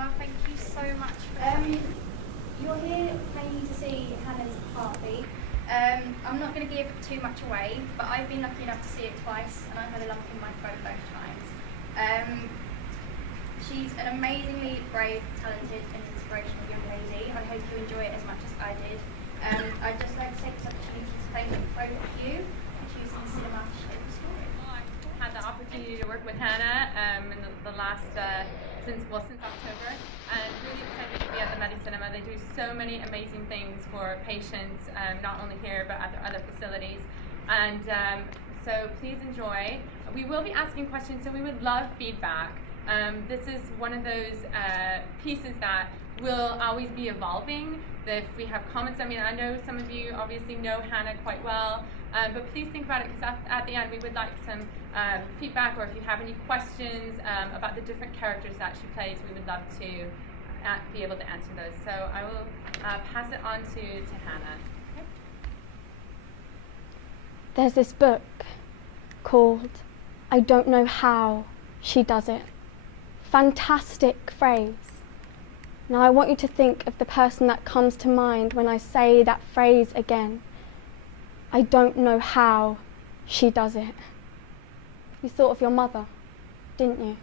cinema. Thank you so much for You're here mainly to see Hannah's heartbeat. I'm not going to give too much away, but I've been lucky enough to see it twice, and I've had a lump in my throat both times. She's an amazingly brave, talented, and inspirational young lady. I hope you enjoy it as much as I did. I'd just like to take this opportunity to thank both of you for choosing cinema to share the story. Had the opportunity to work with Hannah in the last since October, and really excited to be at the Medi Cinema. They do so many amazing things for patients, not only here but at their other facilities. And so please enjoy. We will be asking questions, so we would love feedback. This is one of those pieces that will always be evolving. If we have comments, I mean, I know some of you obviously know Hannah quite well, but please think about it, because at the end we would like some feedback, or if you have any questions about the different characters that she plays, we would love to be able to answer those. So I will pass it on to Hannah. Okay. There's this book called I Don't Know How She Does It. Fantastic phrase. Now I want you to think of the person that comes to mind when I say that phrase again. I don't know how she does it. You thought of your mother, didn't you?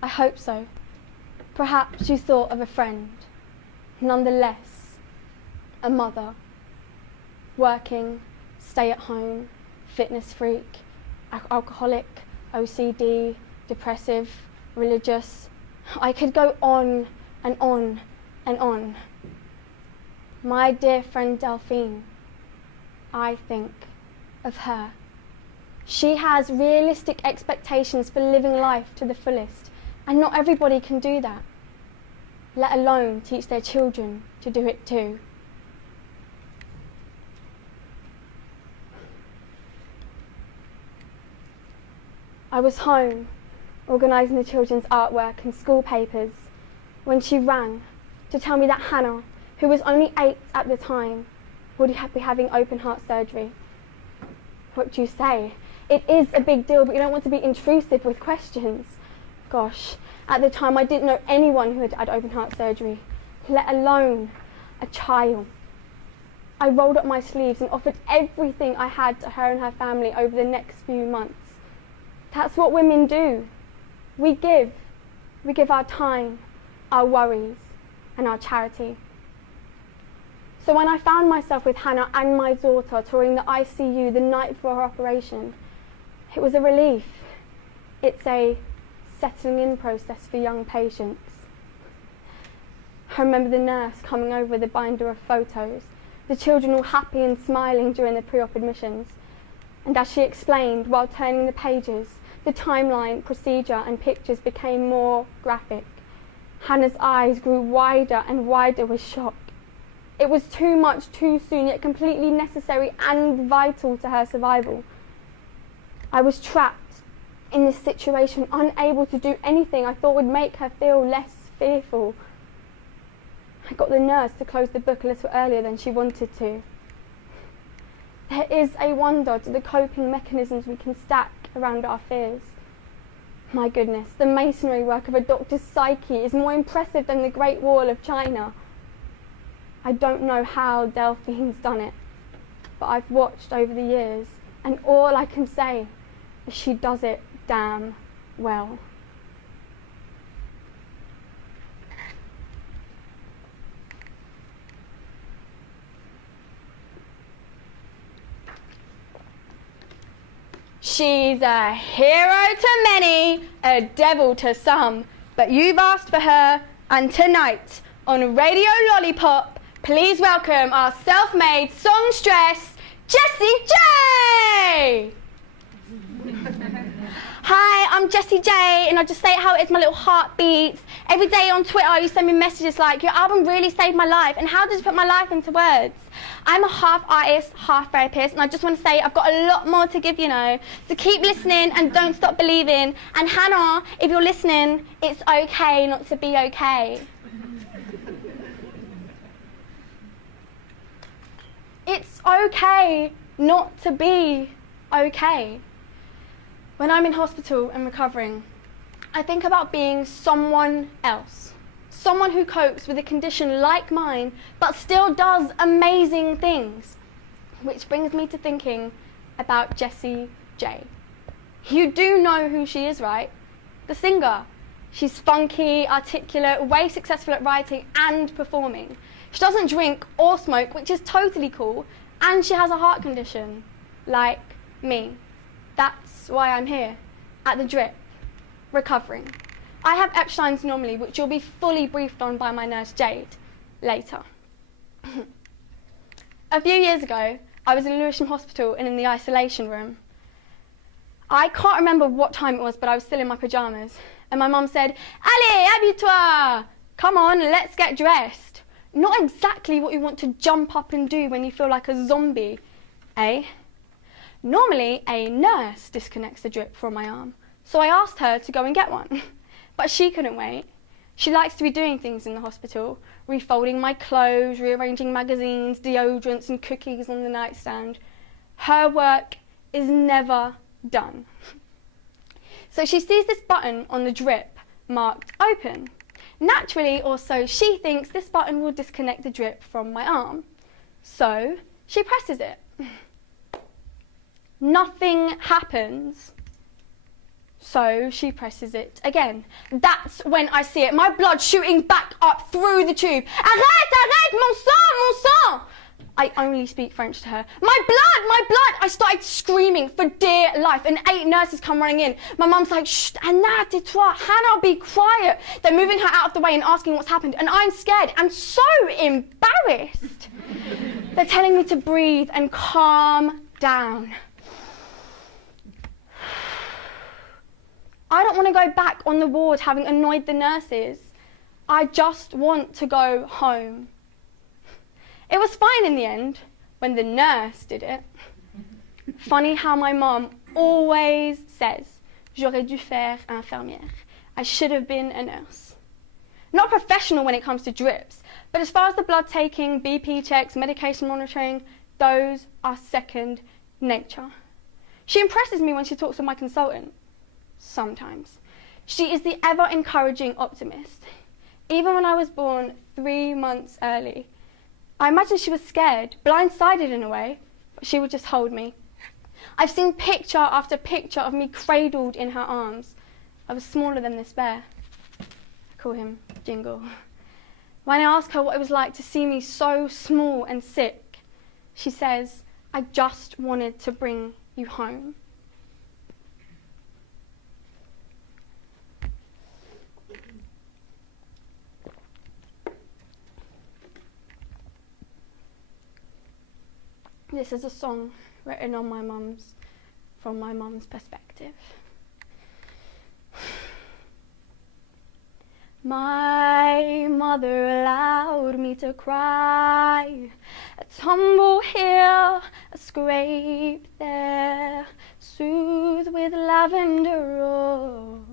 I hope so. Perhaps you thought of a friend. Nonetheless, a mother. Working, stay at home, fitness freak, alcoholic, OCD, depressive, religious. I could go on and on and on. My dear friend Delphine, I think of her. She has realistic expectations for living life to the fullest, and not everybody can do that, let alone teach their children to do it too. I was home, organising the children's artwork and school papers, when she rang to tell me that Hannah, who was only 8 at the time, would be having open heart surgery. What do you say? It is a big deal, but you don't want to be intrusive with questions. Gosh, at the time I didn't know anyone who had had open heart surgery, let alone a child. I rolled up my sleeves and offered everything I had to her and her family over the next few months. That's what women do. We give. We give our time, our worries, and our charity. So when I found myself with Hannah and my daughter touring the ICU the night before her operation, it was a relief. It's a settling in process for young patients. I remember the nurse coming over with a binder of photos, the children all happy and smiling during the pre-op admissions. And as she explained, while turning the pages, the timeline, procedure and pictures became more graphic. Hannah's eyes grew wider and wider with shock. It was too much too soon, yet completely necessary and vital to her survival. I was trapped in this situation, unable to do anything I thought would make her feel less fearful. I got the nurse to close the book a little earlier than she wanted to. There is a wonder to the coping mechanisms we can stack around our fears. My goodness, the masonry work of a doctor's psyche is more impressive than the Great Wall of China. I don't know how Delphine's done it, but I've watched over the years, and all I can say is she does it damn well. She's a hero to many, a devil to some, but you've asked for her, and tonight on Radio Lollipop, please welcome our self-made songstress, Jessie J! Hi, I'm Jessie J, and I'll just say how it is, my little heart beats. Every day on Twitter, you send me messages like, your album really saved my life, and how does it put my life into words? I'm a half artist, half therapist, and I just want to say I've got a lot more to give, you know. So keep listening and don't stop believing. And Hannah, if you're listening, it's okay not to be okay. It's okay not to be okay. When I'm in hospital and recovering, I think about being someone else, someone who copes with a condition like mine, but still does amazing things. Which brings me to thinking about Jessie J. You do know who she is, right? The singer. She's funky, articulate, way successful at writing and performing. She doesn't drink or smoke, which is totally cool, and she has a heart condition, like me. That's why I'm here, at the Drip, recovering. I have Epstein's anomaly, which you'll be fully briefed on by my nurse Jade later. A few years ago, I was in Lewisham Hospital and in the isolation room. I can't remember what time it was, but I was still in my pyjamas. And my mum said, "Allez, habille-toi! Come on, let's get dressed." Not exactly what you want to jump up and do when you feel like a zombie, eh? Normally, a nurse disconnects the drip from my arm, so I asked her to go and get one. But she couldn't wait. She likes to be doing things in the hospital, refolding my clothes, rearranging magazines, deodorants and cookies on the nightstand. Her work is never done. So she sees this button on the drip marked open. Naturally, or so she thinks, this button will disconnect the drip from my arm. So she presses it. Nothing happens. So she presses it again. That's when I see it, my blood shooting back up through the tube. Arrête, arrête, mon sang, mon sang! I only speak French to her. My blood, my blood! I started screaming for dear life, and 8 nurses come running in. My mum's like, "Shh, Anna, tais-toi, Hannah, be quiet." They're moving her out of the way and asking what's happened, and I'm scared and so embarrassed. They're telling me to breathe and calm down. I don't want to go back on the ward having annoyed the nurses. I just want to go home. It was fine in the end, when the nurse did it. Funny how my mum always says, "J'aurais dû faire infirmière." I should have been a nurse. Not professional when it comes to drips, but as far as the blood taking, BP checks, medication monitoring, those are second nature. She impresses me when she talks with my consultant. Sometimes. She is the ever-encouraging optimist. Even when I was born 3 months early, I imagine she was scared, blindsided in a way, but she would just hold me. I've seen picture after picture of me cradled in her arms. I was smaller than this bear. I call him Jingle. When I ask her what it was like to see me so small and sick, she says, "I just wanted to bring you home." This is a song written on from my mum's perspective. My mother allowed me to cry, a tumble here, a scrape there, soothe with lavender oil.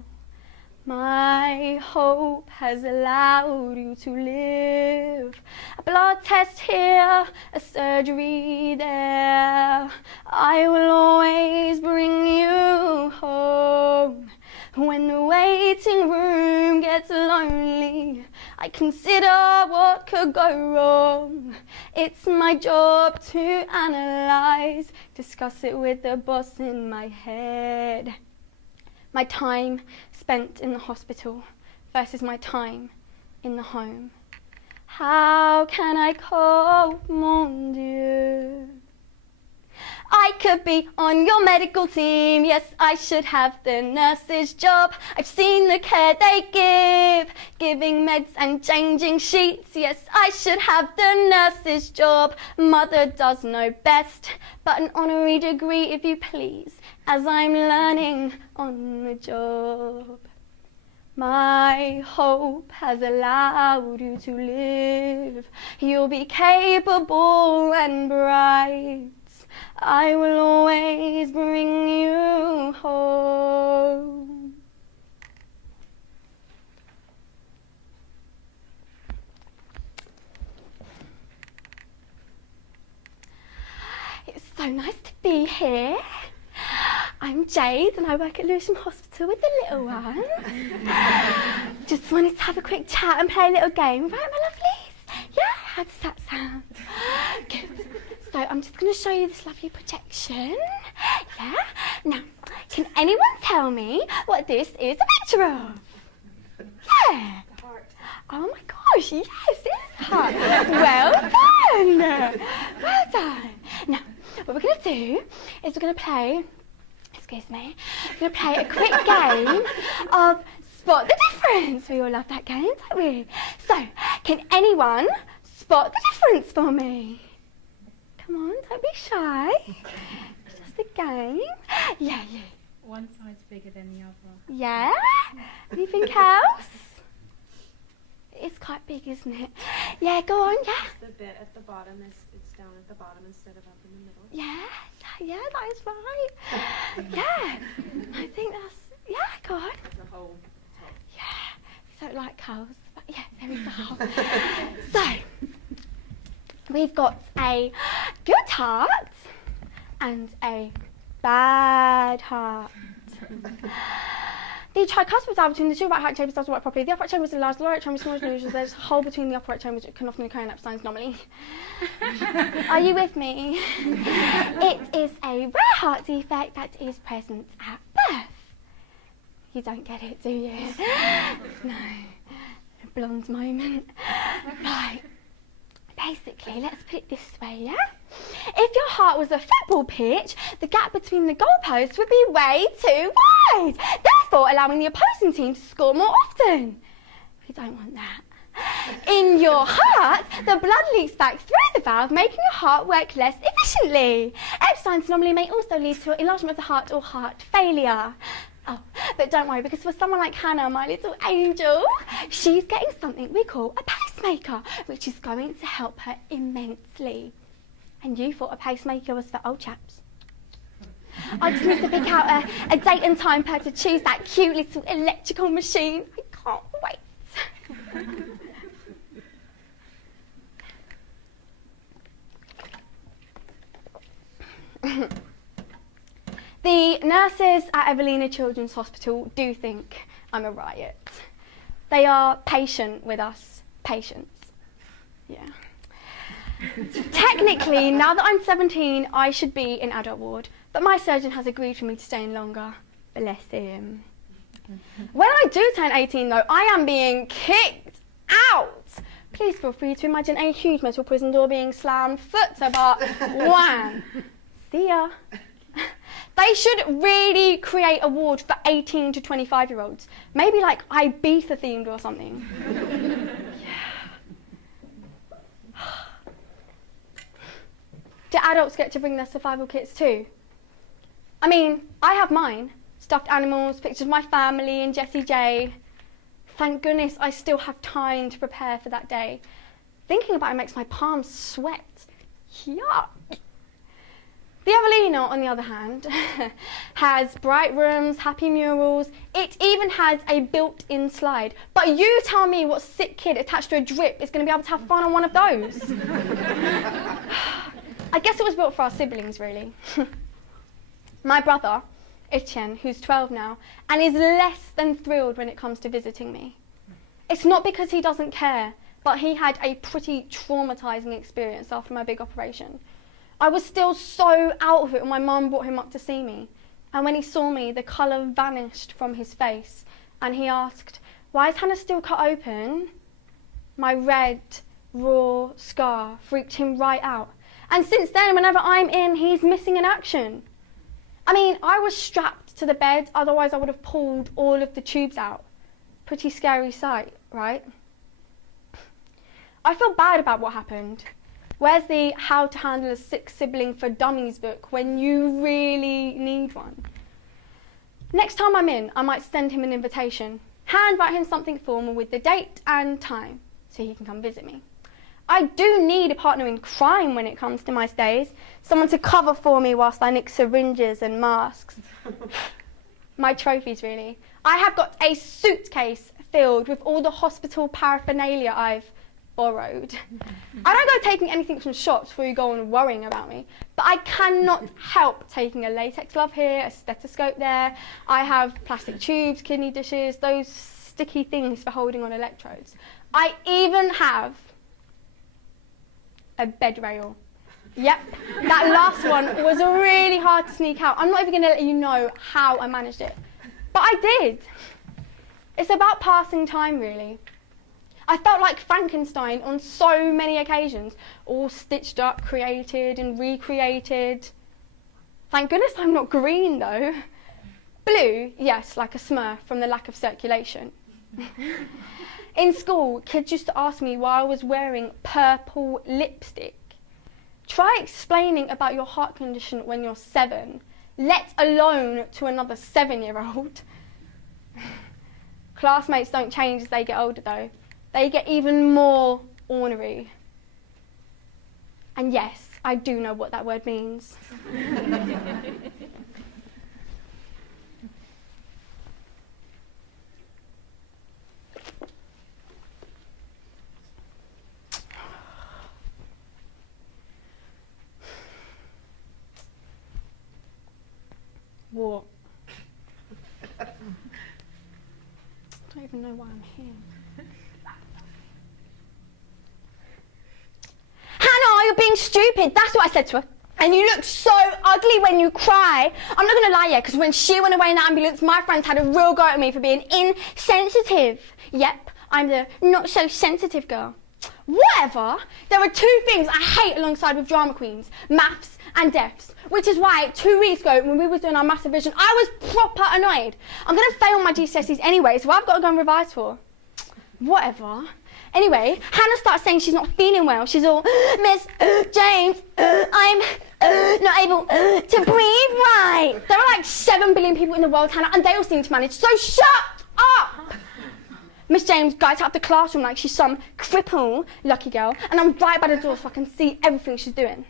My hope has allowed you to live. A blood test here, a surgery there. I will always bring you home. When the waiting room gets lonely, I consider what could go wrong. It's my job to analyze, discuss it with the boss in my head. My time spent in the hospital versus my time in the home. How can I cope, mon Dieu? I could be on your medical team. Yes, I should have the nurse's job. I've seen the care they give, giving meds and changing sheets. Yes, I should have the nurse's job. Mother does know best, but an honorary degree if you please, as I'm learning on the job. My hope has allowed you to live. You'll be capable and bright. I will always bring you home. It's so nice to be here. I'm Jade and I work at Lewisham Hospital. happy with the little ones? Just wanted to have a quick chat and play a little game, right, my lovelies? Yeah, how does that sound? Good. So I'm just going to show you this lovely projection. Yeah. Now, can anyone tell me what this is a picture of? Yeah. Oh my gosh, yes, it is heart. Well done. Well done. Now, what we're going to do is we're going to play, excuse me, we're going to play a quick game of Spot the Difference. We all love that game, don't we? So, can anyone spot the difference for me? Come on, don't be shy. It's just a game. Yeah, yeah. One side's bigger than the other. Yeah? Anything else? It's quite big, isn't it? Yeah, go on, yeah. The bit at the bottom it's down at the bottom instead of up in the middle. Yeah, that is right. Yeah, I think that's, yeah, go on. The whole top. Yeah, I don't like cows, but yeah, there is a hole. So, we've got a good heart and a bad heart. The tricuspid valve between the two right heart chambers doesn't work properly. The upright chamber is enlarged, the lower right chamber is smaller than usual. There's a hole between the upright chambers which can often occur in Epstein's anomaly. Are you with me? It is a rare heart defect that is present at birth. You don't get it, do you? No. A blonde moment. Right. Basically, let's put it this way, yeah? If your heart was a football pitch, the gap between the goalposts would be way too wide, therefore allowing the opposing team to score more often. We don't want that. In your heart, the blood leaks back through the valve, making your heart work less efficiently. Epstein's anomaly may also lead to enlargement of the heart or heart failure. Oh, but don't worry, because for someone like Hannah, my little angel, she's getting something we call a pacemaker, which is going to help her immensely. And you thought a pacemaker was for old chaps. I just need to pick out a date and time for her to choose that cute little electrical machine. I can't wait. The nurses at Evelina Children's Hospital do think I'm a riot. They are patient with us. Patients. Yeah. Technically, now that I'm 17, I should be in adult ward, but my surgeon has agreed for me to stay in longer. Bless him. When I do turn 18, though, I am being kicked out. Please feel free to imagine a huge metal prison door being slammed foot to bar. Wham! See ya. They should really create a ward for 18 to 25-year-olds. Maybe like Ibiza themed or something. Do adults get to bring their survival kits too? I mean, I have mine. Stuffed animals, pictures of my family and Jessie J. Thank goodness I still have time to prepare for that day. Thinking about it makes my palms sweat. Yuck. The Evelina, on the other hand, has bright rooms, happy murals. It even has a built-in slide. But you tell me what sick kid attached to a drip is going to be able to have fun on one of those. I guess it was built for our siblings, really. My brother, Etienne, who's 12 now, and is less than thrilled when it comes to visiting me. It's not because he doesn't care, but he had a pretty traumatising experience after my big operation. I was still so out of it when my mum brought him up to see me. And when he saw me, the colour vanished from his face. And he asked, "Why is Hannah still cut open?" My red, raw scar freaked him right out. And since then, whenever I'm in, he's missing in action. I mean, I was strapped to the bed, otherwise I would have pulled all of the tubes out. Pretty scary sight, right? I feel bad about what happened. Where's the How to Handle a Sick Sibling for Dummies book when you really need one? Next time I'm in, I might send him an invitation, handwrite him something formal with the date and time so he can come visit me. I do need a partner in crime when it comes to my stays, someone to cover for me whilst I nick syringes and masks. My trophies, really. I have got a suitcase filled with all the hospital paraphernalia I've borrowed. I don't go taking anything from shops before you go on worrying about me, but I cannot help taking a latex glove here, a stethoscope there. I have plastic tubes, kidney dishes, those sticky things for holding on electrodes. I even have a bed rail. Yep, that last one was really hard to sneak out. I'm not even going to let you know how I managed it, but I did. It's about passing time, really. I felt like Frankenstein on so many occasions, all stitched up, created and recreated. Thank goodness I'm not green, though. Blue, yes, like a Smurf from the lack of circulation. In school, kids used to ask me why I was wearing purple lipstick. Try explaining about your heart condition when you're 7, let alone to another 7-year-old. Classmates don't change as they get older, though. They get even more ornery. And yes, I do know what that word means. What? I don't even know why I'm here. Hannah, you're being stupid. That's what I said to her. And you look so ugly when you cry. I'm not going to lie, yeah, because when she went away in the ambulance, my friends had a real go at me for being insensitive. Yep, I'm the not so sensitive girl. Whatever. There are 2 things I hate alongside with drama queens, maths and deafs, which is why 2 weeks ago when we were doing our maths division, I was proper annoyed. I'm going to fail my GCSEs anyway, so I've got to go and revise for. Whatever. Anyway, Hannah starts saying she's not feeling well. She's all, Miss James, I'm not able to breathe right. There are like 7 billion people in the world, Hannah, and they all seem to manage, so shut up! Miss James guides out of the classroom like she's some cripple, lucky girl, and I'm right by the door so I can see everything she's doing.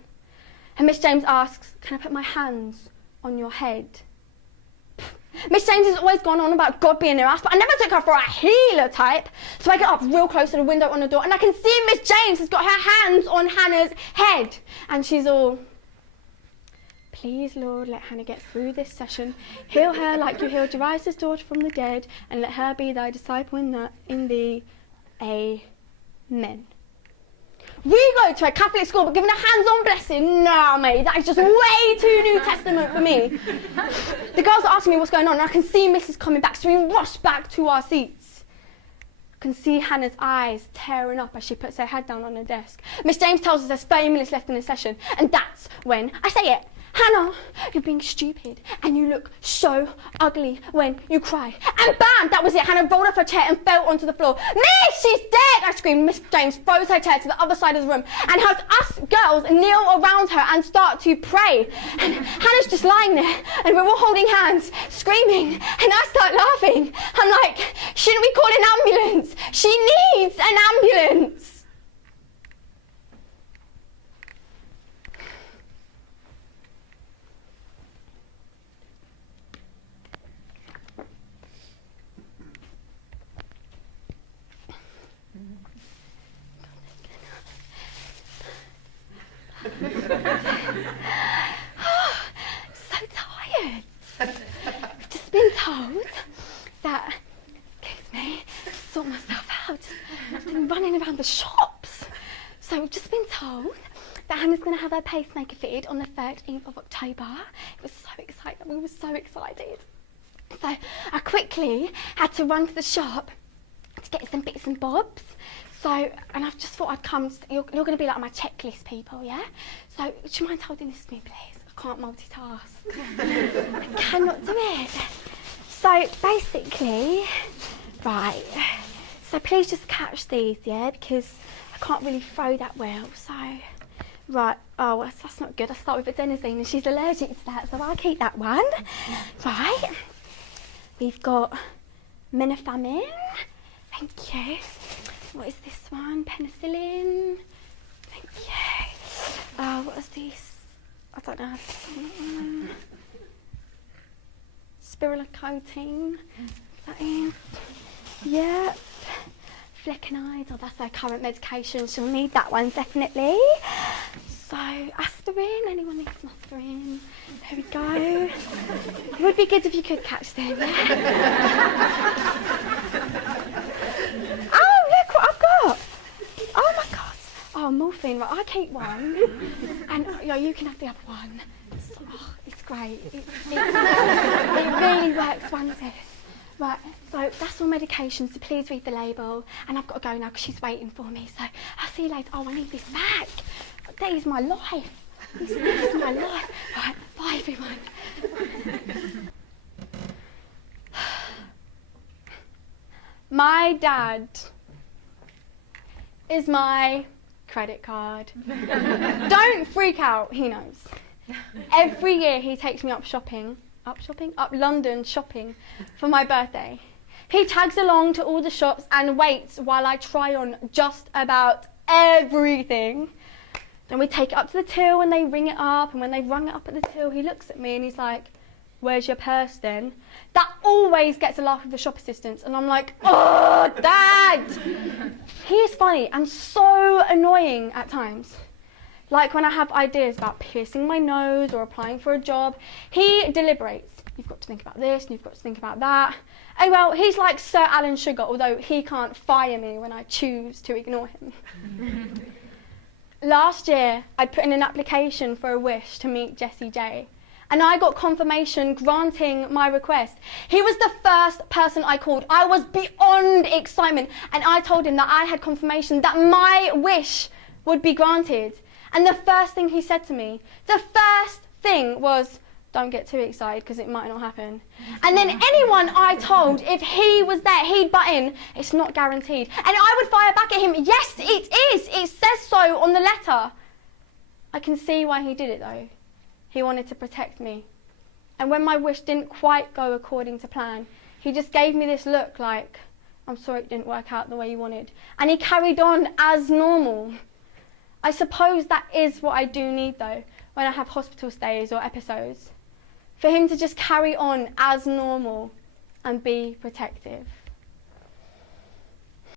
And Miss James asks, can I put my hands on your head? Miss James has always gone on about God being near us, but I never took her for a healer type. So I get up real close to the window on the door, and I can see Miss James has got her hands on Hannah's head. And she's all, please, Lord, let Hannah get through this session. Heal her like you healed Jairus' daughter from the dead, and let her be thy disciple in thee. Amen. We go to a Catholic school, but giving a hands-on blessing? Nah, mate, that is just way too New Testament for me. The girls are asking me what's going on, and I can see Mrs. coming back, so we rush back to our seats. I can see Hannah's eyes tearing up as she puts her head down on her desk. Miss James tells us there's 30 minutes left in the session, and that's when I say it. Hannah, you're being stupid, and you look so ugly when you cry. And bam, that was it. Hannah rolled off her chair and fell onto the floor. Miss, she's dead, I screamed. Miss James throws her chair to the other side of the room and has us girls kneel around her and start to pray. And Hannah's just lying there, and we're all holding hands, screaming, and I start laughing. I'm like, shouldn't we call an ambulance? She needs an ambulance. So tired. I've just been told that, excuse me, sort myself out. I've been running around the shops. So we've just been told that Hannah's going to have her pacemaker fitted on the 13th of October. It was so exciting. We were so excited. So I quickly had to run to the shop to get some bits and bobs. So, and I've just thought I'd come, you're going to be like my checklist people, yeah? So, do you mind holding this for me, please? I can't multitask. I cannot do it. So, basically, right, so please just catch these, yeah? Because I can't really throw that well, so, right, oh, well, that's not good. I start with adenosine and she's allergic to that, so I'll keep that one. Right, we've got Menophamin, thank you. What is this one? Penicillin. Thank you. What is this? I don't know. Spironolactone. That is. Yep. fleckenized. Oh, that's her current medication. She'll need that one, definitely. So, aspirin. Anyone needs some aspirin? There we go. It would be good if you could catch them, yeah? Oh, look what I've got. Oh, my God. Oh, morphine. Right, I keep one. And you can have the other one. Oh, it's great. It really works wonders. Right, so that's all medication, so please read the label. And I've got to go now because she's waiting for me, so I'll see you later. Oh, I need this back. That is my life. This is my life. Right, bye everyone. My dad is my credit card. Don't freak out, he knows. Every year he takes me up London shopping for my birthday. He tags along to all the shops and waits while I try on just about everything. Then we take it up to the till and they ring it up, and when they've rung it up at the till, he looks at me and he's like, "Where's your purse then?" That always gets a laugh of the shop assistants, and I'm like, "Oh, Dad!" He is funny and so annoying at times. Like when I have ideas about piercing my nose or applying for a job, he deliberates. You've got to think about this and you've got to think about that. And well, he's like Sir Alan Sugar, although he can't fire me when I choose to ignore him. Last year, I'd put in an application for a wish to meet Jessie J, and I got confirmation granting my request. He was the first person I called. I was beyond excitement, and I told him that I had confirmation that my wish would be granted. And the first thing he said to me, was, "Don't get too excited because it might not happen." And then anyone I told, if he was there, he'd butt in, "It's not guaranteed." And I would fire back at him, "Yes, it is. It says so on the letter." I can see why he did it though. He wanted to protect me. And when my wish didn't quite go according to plan, he just gave me this look like, "I'm sorry it didn't work out the way you wanted." And he carried on as normal. I suppose that is what I do need though, when I have hospital stays or episodes. For him to just carry on as normal and be protective.